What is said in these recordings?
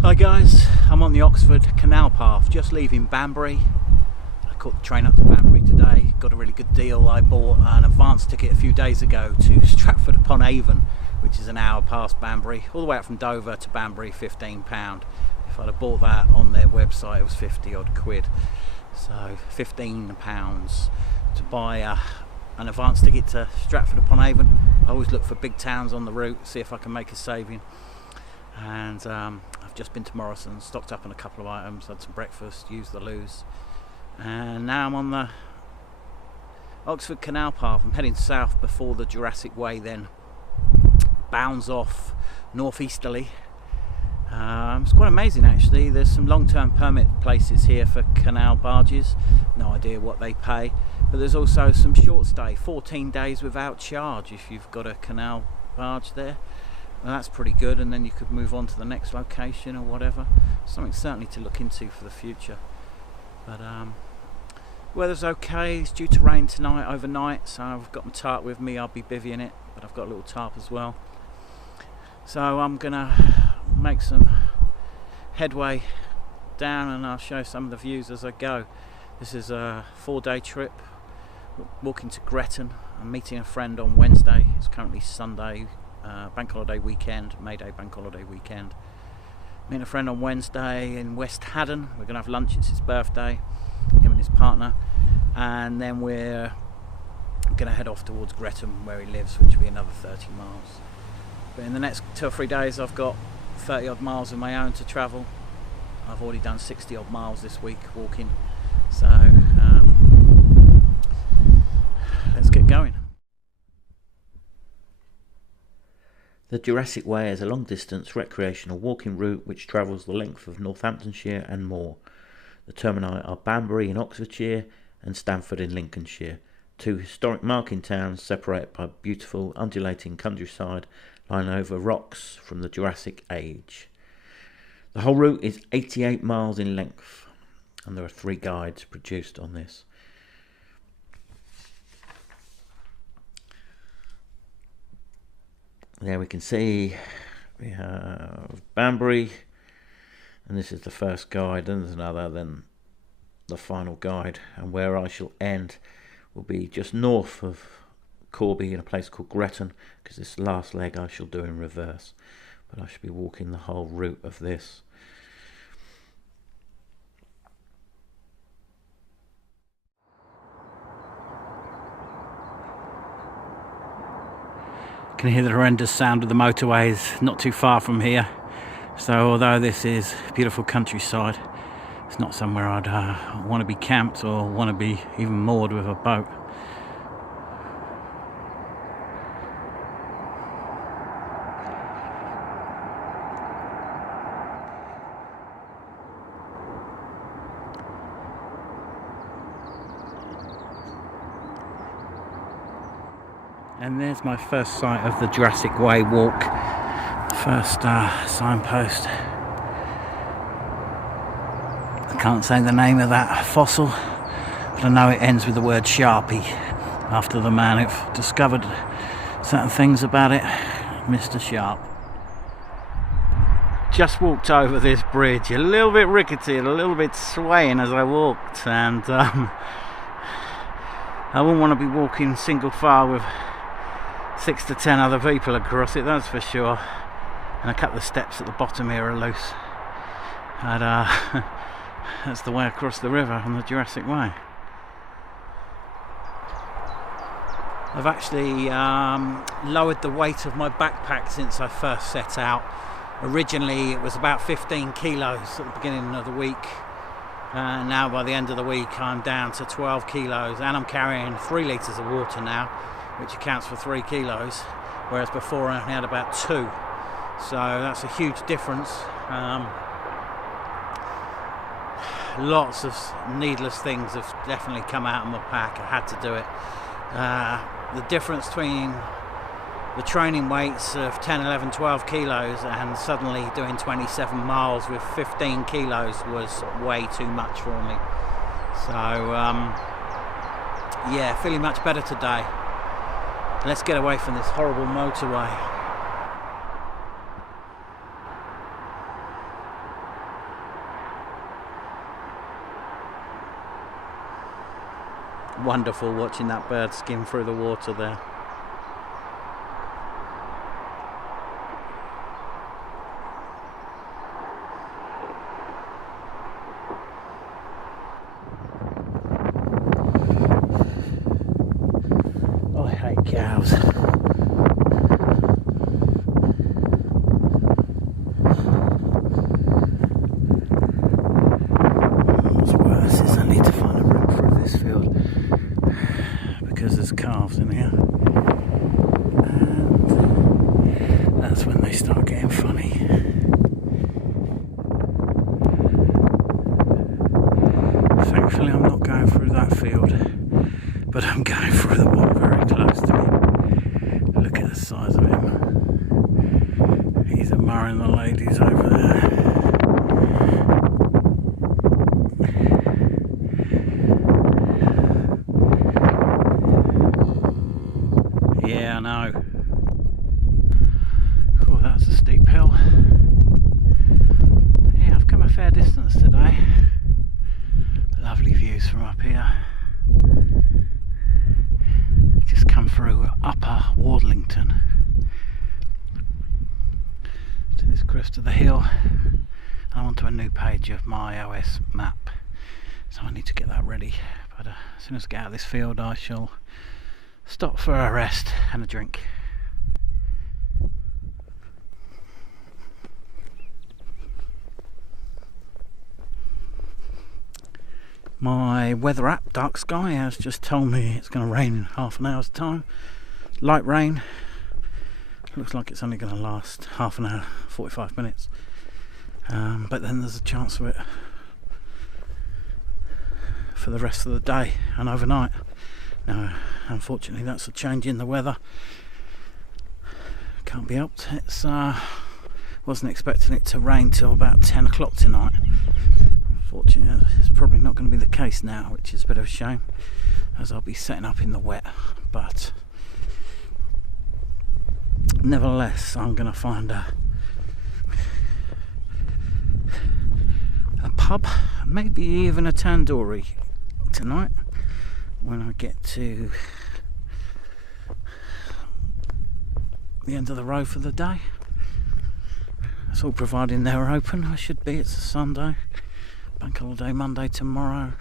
Hi guys, I'm on the Oxford Canal Path, just leaving Banbury. I caught the train up to Banbury today, got a really good deal. I bought an advance ticket a few days ago to Stratford upon Avon, which is an hour past Banbury, all the way up from Dover to Banbury, £15. If I'd have bought that on their website, it was 50 odd quid. So £15 to buy an advance ticket to Stratford upon Avon. I always look for big towns on the route, see if I can make a saving. And I've just been to Morrison's, stocked up on a couple of items, had some breakfast, used the loos, and now I'm on the Oxford Canal Path. I'm heading south before the Jurassic Way then bounds off northeasterly. It's quite amazing actually. There's some long-term permit places here for canal barges, no idea what they pay, but there's also some short stay, 14 days without charge if you've got a canal barge there. Well, that's pretty good, and then you could move on to the next location or whatever. Something certainly to look into for the future. But weather's okay. It's due to rain tonight overnight, so I've got my tarp with me. I'll be bivvying it, but I've got a little tarp as well. So I'm gonna make some headway down and I'll show some of the views as I go. This is a 4-day trip, walking to Gretton. I'm meeting a friend on Wednesday. It's currently Sunday, bank holiday weekend, May Day bank holiday weekend. Meeting a friend on Wednesday in West Haddon. We're going to have lunch, it's his birthday, him and his partner, and then we're going to head off towards Gretton where he lives, which will be another 30 miles. But in the next 2 or 3 days I've got 30 odd miles of my own to travel. I've already done 60 odd miles this week walking, so let's get going. The Jurassic Way is a long-distance recreational walking route which travels the length of Northamptonshire and more. The termini are Banbury in Oxfordshire and Stamford in Lincolnshire, two historic marking towns separated by beautiful undulating countryside lying over rocks from the Jurassic Age. The whole route is 88 miles in length, and there are 3 guides produced on this. There we can see we have Banbury, and this is the first guide, and there's another, then the final guide, and where I shall end will be just north of Corby in a place called Gretton, because this last leg I shall do in reverse, but I shall be walking the whole route of this. Can hear the horrendous sound of the motorways not too far from here. So although this is beautiful countryside, it's not somewhere I'd want to be camped or want to be even moored with a boat. And there's my first sight of the Jurassic Way walk. First signpost. I can't say the name of that fossil, but I know it ends with the word Sharpie, after the man who discovered certain things about it, Mr. Sharp. Just walked over this bridge, a little bit rickety and a little bit swaying as I walked, and I wouldn't want to be walking single file with 6 to 10 other people across it, that's for sure. And a couple of steps at the bottom here are loose. And that's the way across the river on the Jurassic Way. I've actually lowered the weight of my backpack since I first set out. Originally it was about 15 kilos at the beginning of the week. And now by the end of the week I'm down to 12 kilos, and I'm carrying 3 litres of water now, which accounts for 3 kilos, whereas before I only had about 2. So that's a huge difference. Lots of needless things have definitely come out of my pack. I had to do it. The difference between the training weights of 10, 11, 12 kilos and suddenly doing 27 miles with 15 kilos was way too much for me. So yeah, feeling much better today. Let's get away from this horrible motorway. Wonderful watching that bird skim through the water there. I hate cows. What's worse is I need to find a route through this field because there's calves in here, and that's when they start getting funny. Thankfully I'm not going through that field, but I'm going through the one very close to me. Look at the size of him. He's admiring the ladies over there. Yeah, I know. Oh, that's a steep hill. Yeah, I've come a fair distance today. Lovely views from up here. Just come through Upper Wardlington to this crest of the hill. I'm onto a new page of my OS map, so I need to get that ready. But as soon as I get out of this field, I shall stop for a rest and a drink. My weather app, Dark Sky, has just told me it's going to rain in half an hour's time. Light rain. Looks like it's only going to last half an hour, 45 minutes. But then there's a chance of it for the rest of the day and overnight. Now, unfortunately, that's a change in the weather. Can't be helped. It's wasn't expecting it to rain till about 10 o'clock tonight. Fortunately, it's probably not going to be the case now, which is a bit of a shame, as I'll be setting up in the wet. But nevertheless, I'm going to find a pub, maybe even a tandoori tonight when I get to the end of the road for the day. That's all providing they're open. I should be. It's a Sunday. Bank holiday Monday tomorrow.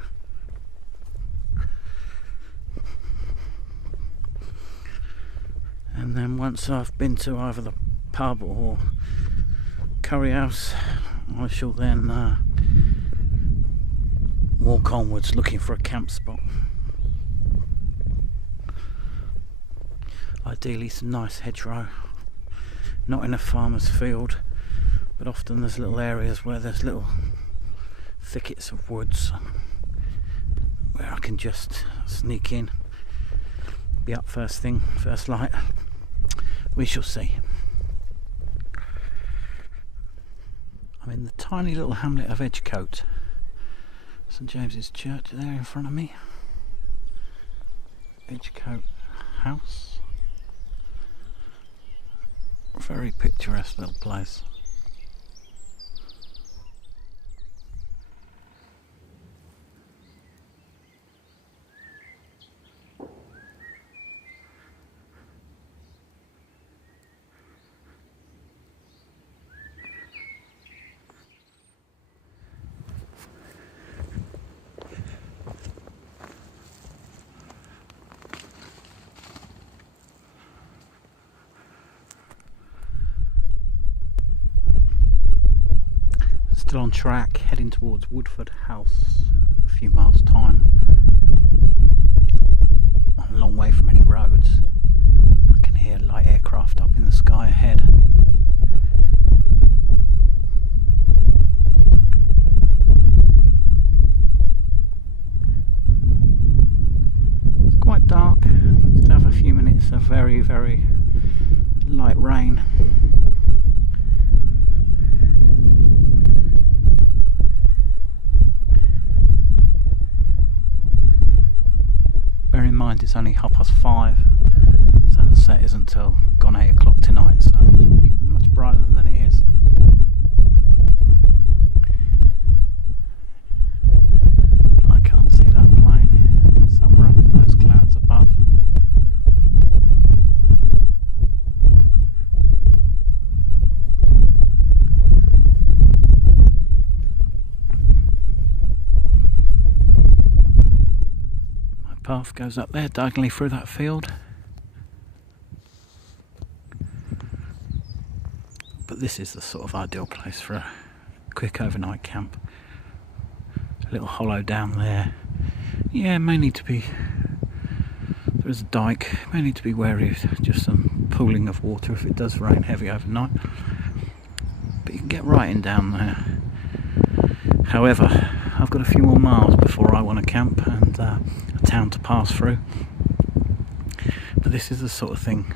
And then once I've been to either the pub or curry house, I shall then walk onwards looking for a camp spot. Ideally some nice hedgerow, not in a farmer's field, but often there's little areas where there's little thickets of woods where I can just sneak in, be up first thing, first light. We shall see. I'm in the tiny little hamlet of Edgecote. St James's Church there in front of me. Edgecote House. Very picturesque little place. Still on track, heading towards Woodford House, a few miles time. I'm a long way from any roads. I can hear light aircraft up in the sky ahead. It's quite dark. Still have a few minutes of very, very light rain. Mind it's only 5:30, sunset isn't until gone 8 o'clock tonight, so it should be much brighter than it is. I can't see that plane somewhere up in path goes up there diagonally through that field. But this is the sort of ideal place for a quick overnight camp. A little hollow down there. Yeah, may need to be, there's a dike, may need to be wary of just some pooling of water if it does rain heavy overnight. But you can get right in down there. However, I've got a few more miles before I want to camp and a town to pass through. But this is the sort of thing,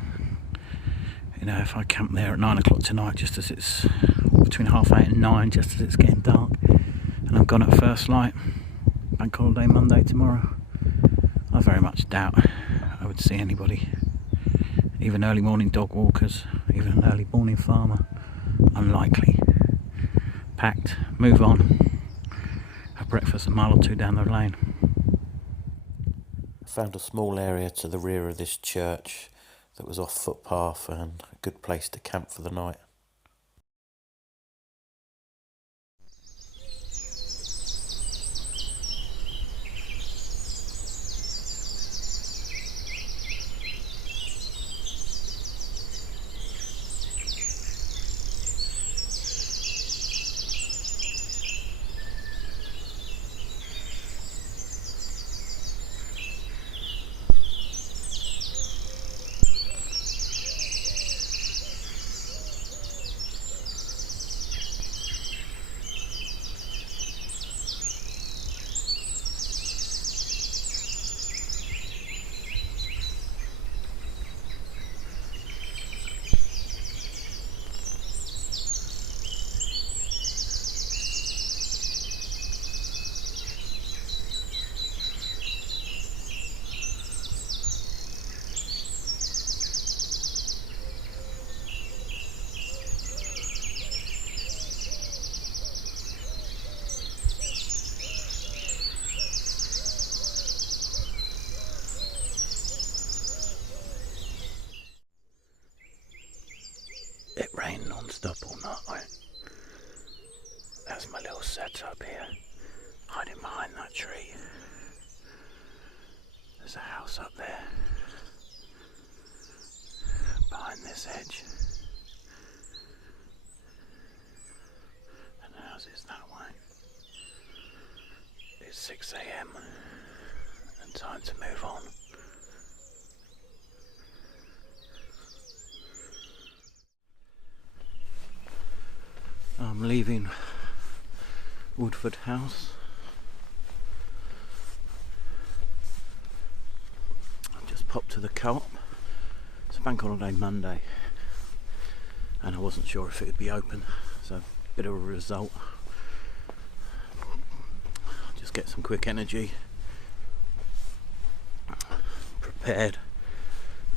you know, if I camp there at 9 o'clock tonight, just as it's between 8:30 and 9, just as it's getting dark, and I'm gone at first light, bank holiday Monday tomorrow, I very much doubt I would see anybody, even early morning dog walkers, even an early morning farmer. Unlikely. Packed, move on, have breakfast a mile or two down the lane. I found a small area to the rear of this church that was off footpath and a good place to camp for the night. It rained non-stop all night. That's my little setup here, hiding behind that tree. There's a house up there, behind this hedge, and houses that way. It's 6 AM and time to move on. I'm leaving Woodford House. I've just popped to the co-op. It's a bank holiday Monday and I wasn't sure if it would be open, so a bit of a result. I'll just get some quick energy prepared.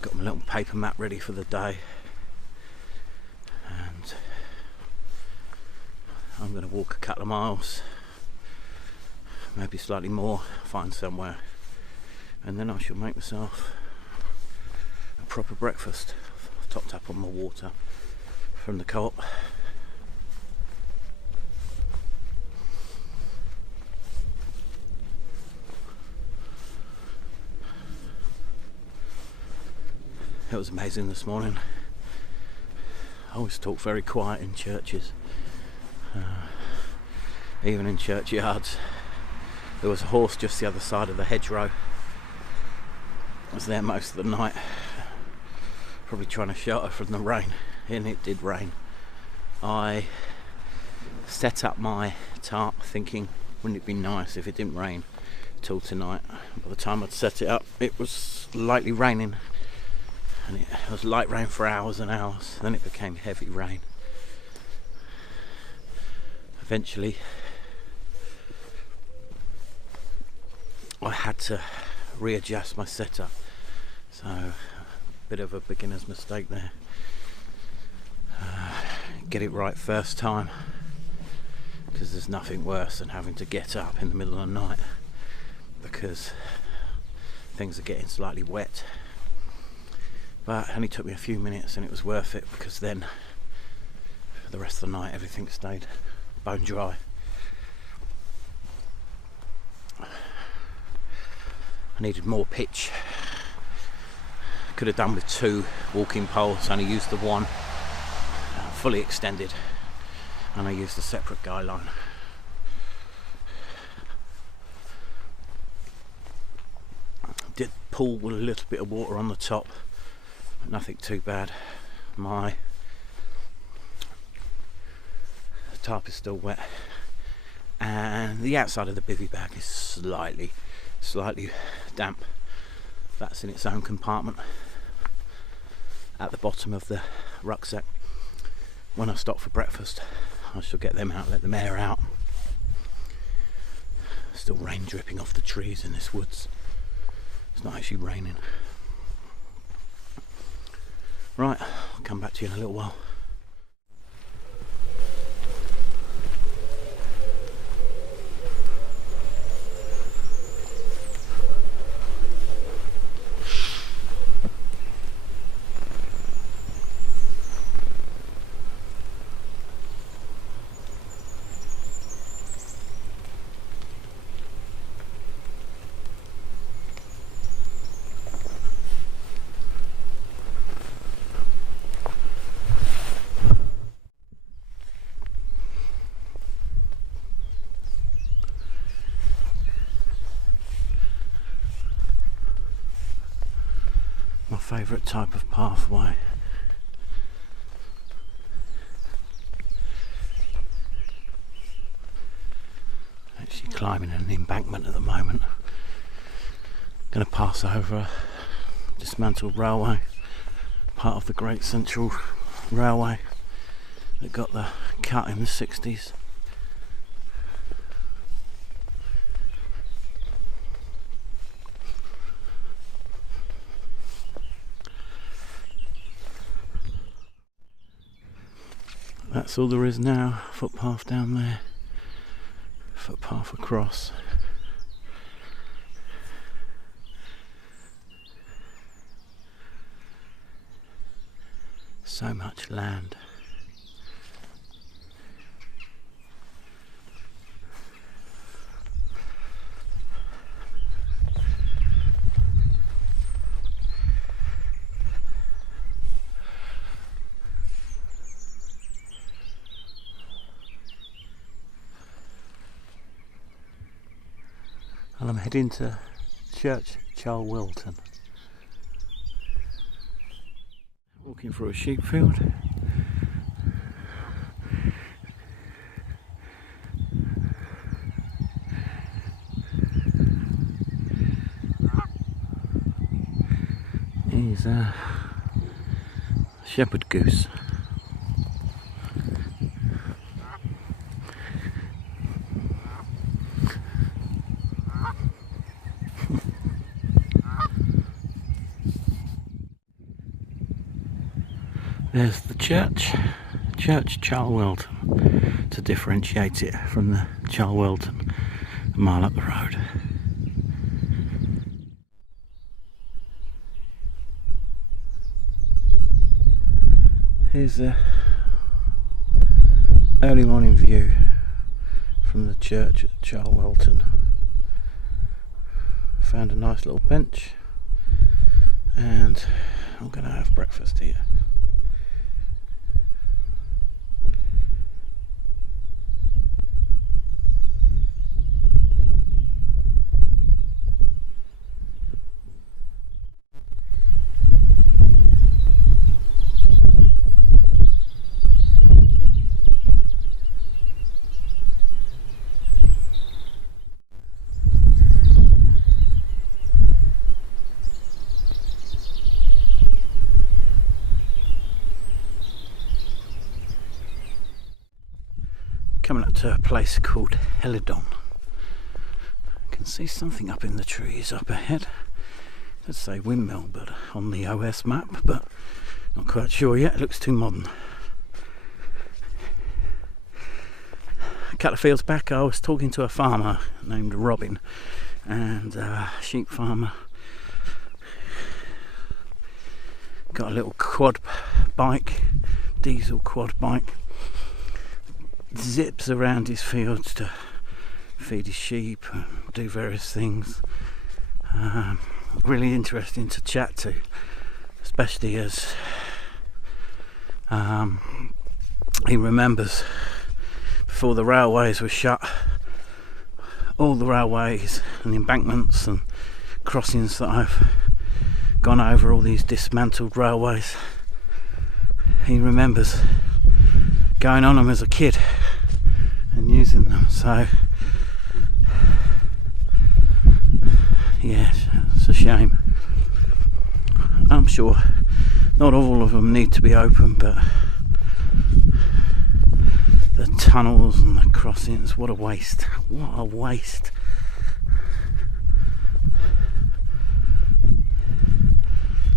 Got my little paper map ready for the day, and I'm going to walk a couple of miles, maybe slightly more, find somewhere, and then I shall make myself a proper breakfast. I've topped up on my water from the co-op. It was amazing this morning. I always talk very quiet in churches. Even in churchyards. There was a horse just the other side of the hedgerow. I was there most of the night, probably trying to shelter from the rain, and it did rain. I set up my tarp thinking, wouldn't it be nice if it didn't rain till tonight? By the time I'd set it up, it was lightly raining, and it was light rain for hours and hours. Then it became heavy rain. Eventually I had to readjust my setup, so a bit of a beginner's mistake there. Get it right first time, because there's nothing worse than having to get up in the middle of the night because things are getting slightly wet. But it only took me a few minutes and it was worth it, because then for the rest of the night everything stayed bone dry. I needed more pitch. Could have done with 2 walking poles, only used the one, fully extended, and I used a separate guy line. Did pool with a little bit of water on the top, but nothing too bad. My tarp is still wet, and the outside of the bivvy bag is slightly damp. That's in its own compartment at the bottom of the rucksack. When I stop for breakfast, I shall get them out, let them air out. Still rain dripping off the trees in this woods. It's not actually raining. Right, I'll come back to you in a little while. My favourite type of pathway. Actually climbing an embankment at the moment. Going to pass over a dismantled railway, part of the Great Central Railway that got the cut in the 60s. That's all there is now. Footpath down there, footpath across. So much land. And I'm heading to Church Charlwelton. Walking through a sheep field. He's a shepherd goose. There's the church Charlwelton, to differentiate it from the Charlwelton a mile up the road. Here's the early morning view from the church at Charlwelton. Found a nice little bench and I'm going to have breakfast here. Coming up to a place called Helidon. I can see something up in the trees up ahead. Let's say windmill, but on the OS map, but not quite sure yet. It looks too modern. A couple of fields back, I was talking to a farmer named Robin, and a sheep farmer. Got a little quad bike, diesel quad bike. Zips around his fields to feed his sheep and do various things. Really interesting to chat to, especially as he remembers before the railways were shut, all the railways and embankments and crossings that I've gone over, all these dismantled railways. He remembers going on them as a kid and using them, so yeah, it's a shame. I'm sure not all of them need to be open, but the tunnels and the crossings, what a waste, what a waste.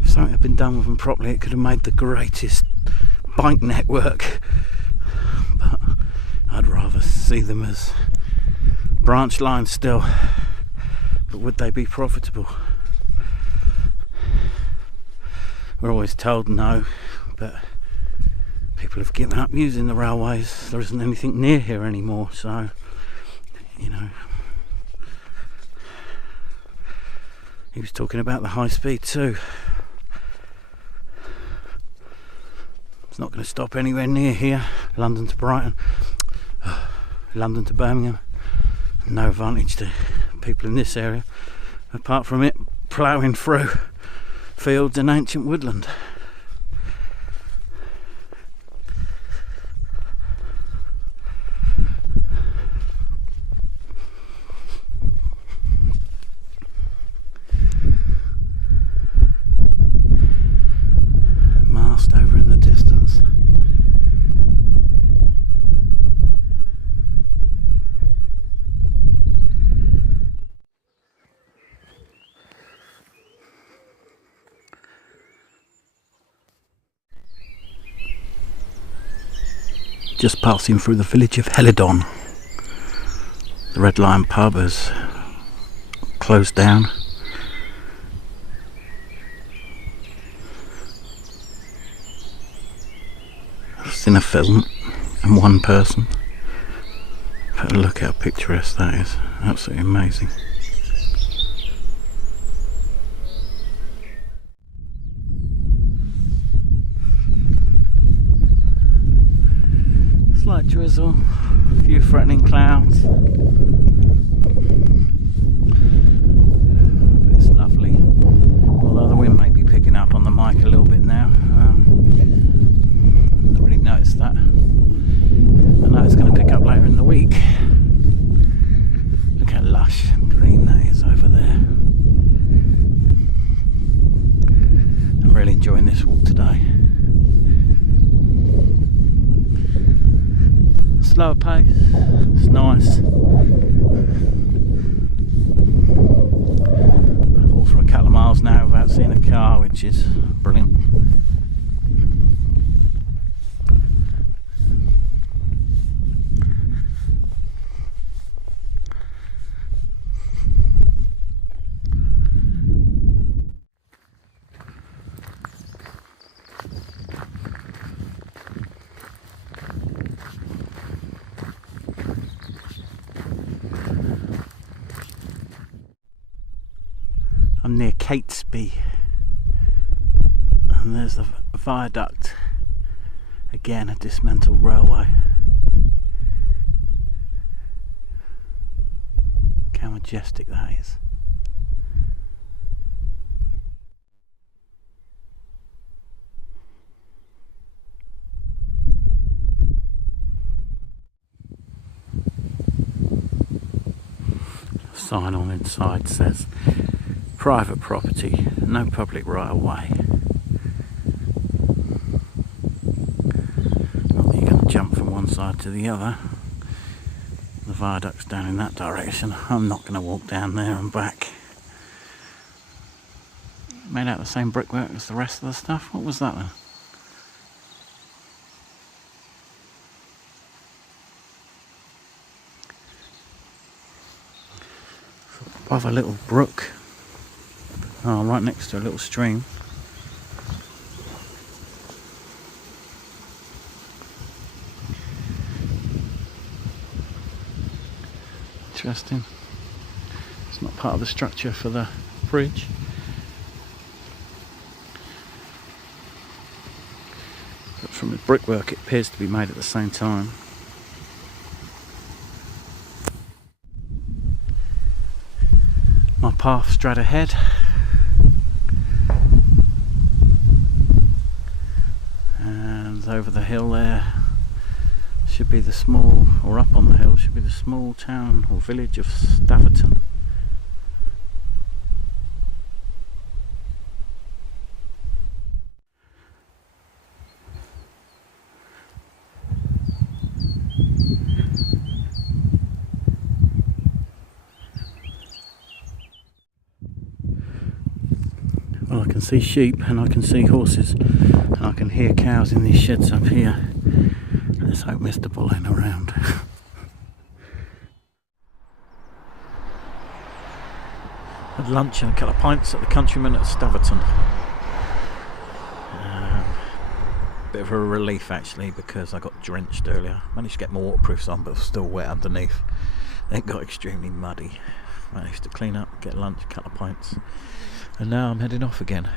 If something had been done with them properly, it could have made the greatest bike network, but I'd rather see them as branch lines still. But would they be profitable? We're always told no, but people have given up using the railways. There isn't anything near here anymore, so you know. He was talking about the high speed too. It's not going to stop anywhere near here. London to Brighton, London to Birmingham. No advantage to people in this area, apart from it ploughing through fields and ancient woodland. Mast over in the distance. Just passing through the village of Helidon. The Red Lion pub has closed down. I've seen a film and one person, but look how picturesque that is. Absolutely amazing. Slight drizzle, a few threatening clouds, but it's lovely. Although the wind may be picking up on the mic a little bit now. I haven't really noticed that. I know it's going to pick up later in the week. Look how lush and green that is over there. I'm really enjoying this walk today. Slower pace, it's nice. I've walked for a couple of miles now without seeing a car, which is brilliant. I'm near Catesby, and there's a viaduct, again a dismantled railway. Look how majestic that is. The sign on the inside says private property, no public right of way. Not that you're going to jump from one side to the other. The viaduct's down in that direction. I'm not going to walk down there and back. Made out of the same brickwork as the rest of the stuff. What was that then? Above a little brook. Oh, right next to a little stream. Interesting. It's not part of the structure for the bridge. But from the brickwork it appears to be made at the same time. My path straight ahead. And over the hill there should be the small, or up on the hill should be the small town or village of Stamford. Well, I can see sheep and I can see horses and I can hear cows in these sheds up here. Let's hope Mr. Bull ain't around. Had lunch and a couple of pints at the Countryman at Stamford. Bit of a relief actually, because I got drenched earlier. Managed to get my waterproofs on but was still wet underneath. Then got extremely muddy. Managed to clean up, get lunch, a couple of pints, and now I'm heading off again.